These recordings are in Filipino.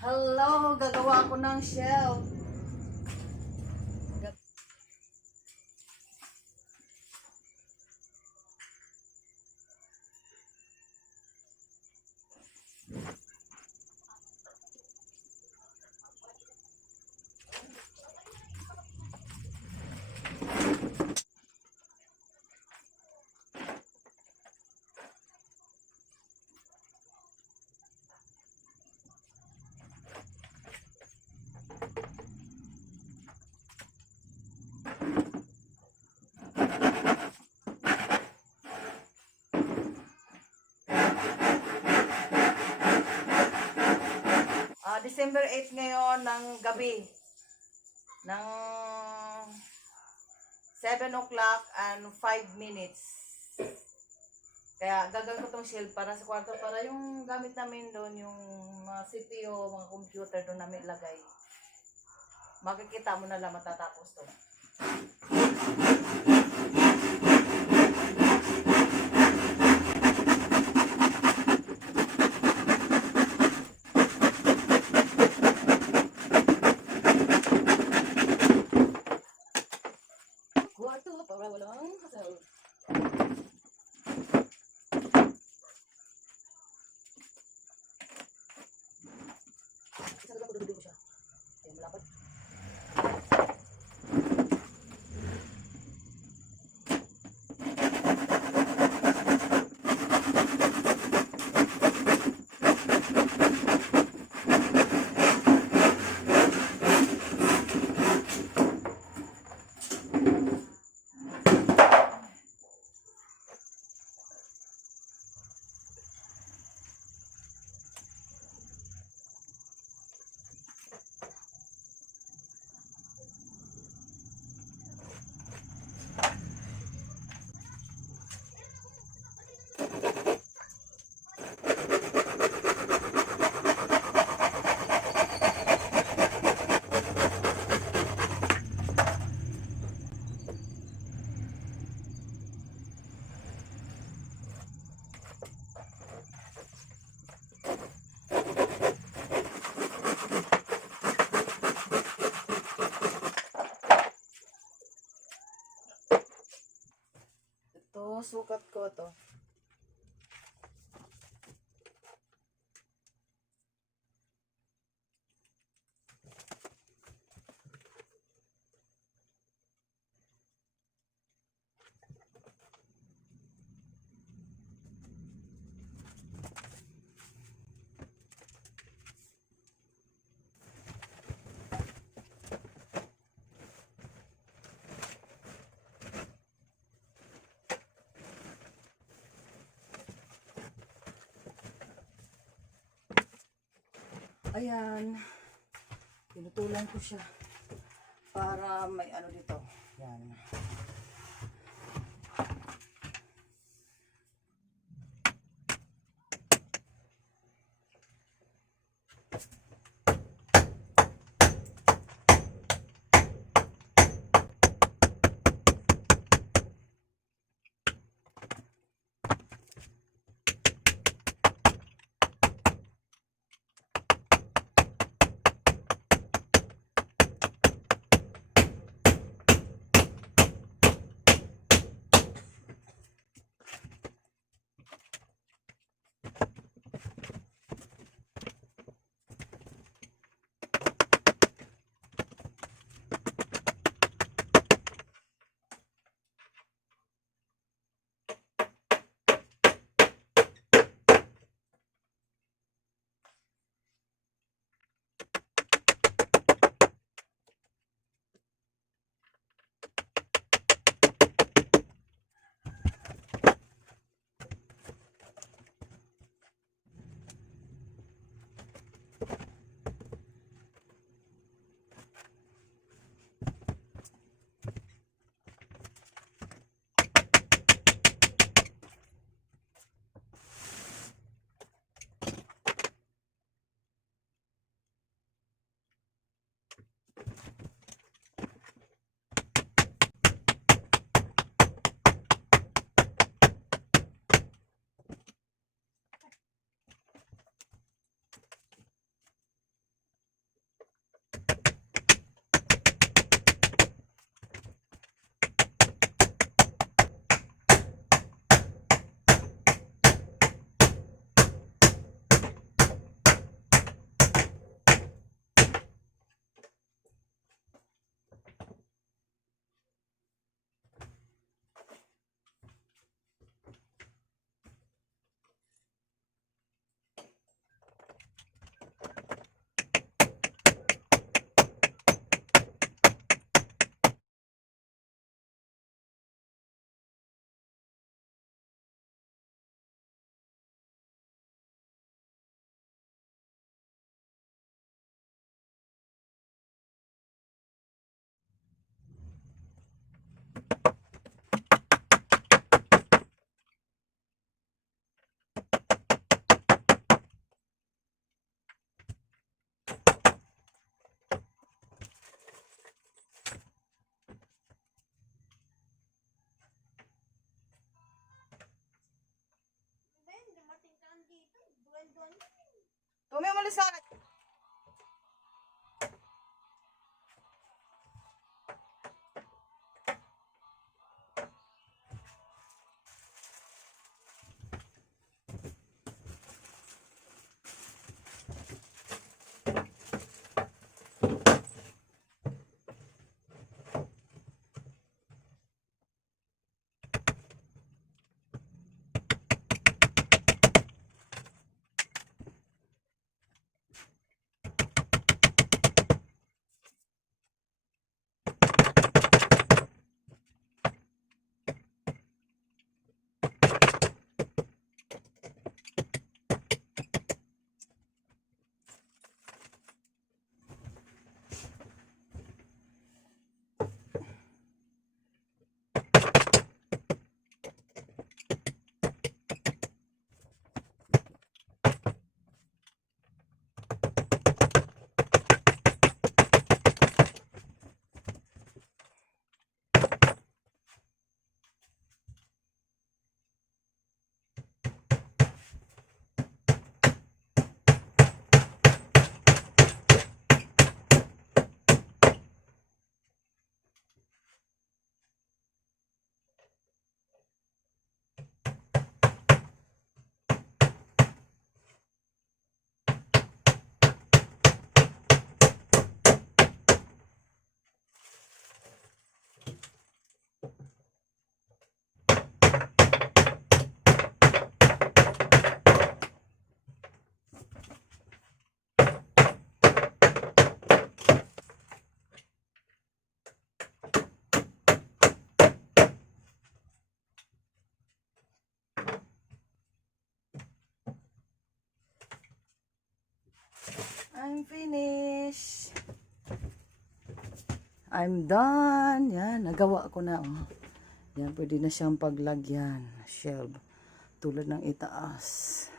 Hello, gagawa ko ng shelve. December 8 ngayon ng gabi ng 7 o'clock and 5 minutes. Kaya gagawin ko tong shelf para sa kwarto, para yung gamit namin doon, yung mga CPU, mga computer doon namin ilagay. Makikita mo na lang matatapos to. Kwarto para walang hassle. Isa na ko dudugin ko siya. Kaya malapad. Ito, sukat ko to. Ayan, pinutulan ko siya para may ano dito. Yan. Kung may umalis ka agad. I'm finished. I'm done. Yan, nagawa ko na. Oh. Yan, pwede na siyang paglagyan. Shelve. Tulad ng itaas.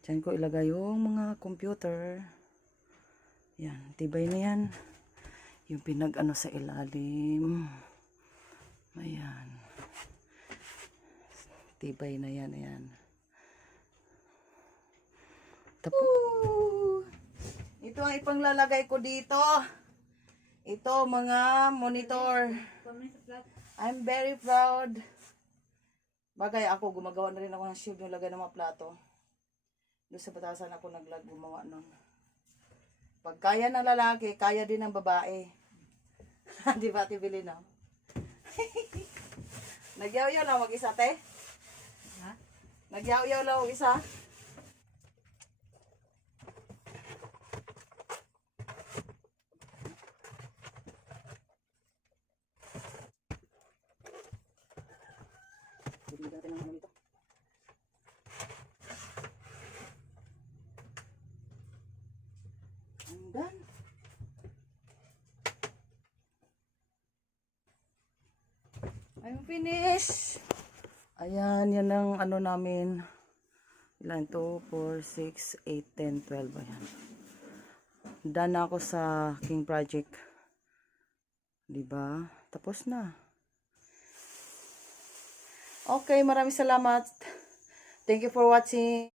Diyan ko ilagay yung mga computer. Yan, tibay na yan. Yung pinag-ano sa ilalim. Ayan. Tibay na yan, ayan. Tapos, ito ang ipanglalagay ko dito. Ito, mga monitor. I'm very proud. Bagay ako, gumagawa na rin ako ng shield yung lagay ng mga plato. Doon sa batasan ako gumawa nun. Pag kaya ng lalaki, kaya din ng babae. Di ba, tibili na? Nagyaw-yaw lang mag-isa, te? Ha? Nagyaw-yaw lang mag-isa? Done. I'm finished. Ayan, yan ang ano namin. Ilan? 2, 4, 6, 8, 10, 12. Ayan. Done na ako sa King Project. Diba? Tapos na. Okay, maraming salamat. Thank you for watching.